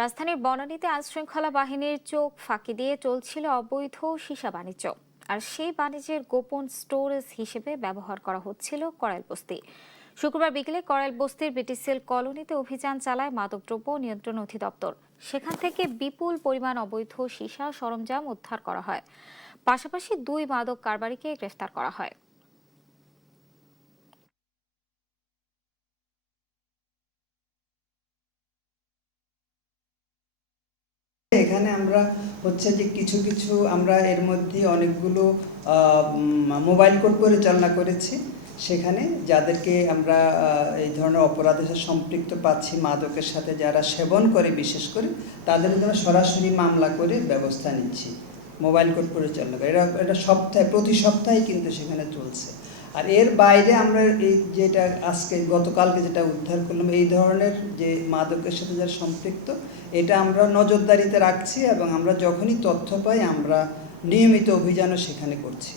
রাজধানীর বনানীতে আইনশৃঙ্খলা বাহিনীর চোখ ফাঁকি দিয়ে চলছিল অবৈধ সীসা বাণিজ্য। আর সেই বাণিজ্যের গোপন স্টোরেজ হিসেবে ব্যবহার করা হচ্ছিল করাইল বস্তি। শুক্রবার বিকেলে করাইল বস্তির বিটিসিএল কলোনিতে অভিযান চালায় মাদকদ্রব্য নিয়ন্ত্রণ অধিদপ্তর। সেখান থেকে বিপুল পরিমাণ অবৈধ সীসা সরঞ্জাম উদ্ধার করা হয়। পাশাপাশি 2 মাদক কারবারিকে গ্রেফতার করা হয়। এখানে আমরা হচ্ছে যে কিছু কিছু আমরা এর মধ্যে অনেকগুলো মোবাইল কোর্ট পরিচালনা করেছি। সেখানে যাদেরকে আমরা এই ধরনের অপরাধের সাথে সম্পৃক্ত পাচ্ছি, মাদকের সাথে যারা সেবন করে বিশেষ করে, তাদের জন্য সরাসরি মামলা করে ব্যবস্থা নিচ্ছি। মোবাইল কোর্ট পরিচালনা করে এটা প্রতি সপ্তাহে কিন্তু সেখানে চলছে। আর এর বাইরে আমরা এই যেটা গতকালকে যেটা উদ্ধার করলাম, এই ধরনের যে মাদকের সাথে যারা সম্পৃক্ত, এটা আমরা নজরদারিতে রাখছি এবং আমরা যখনই তথ্য পাই আমরা নিয়মিত অভিযানও সেখানে করছি।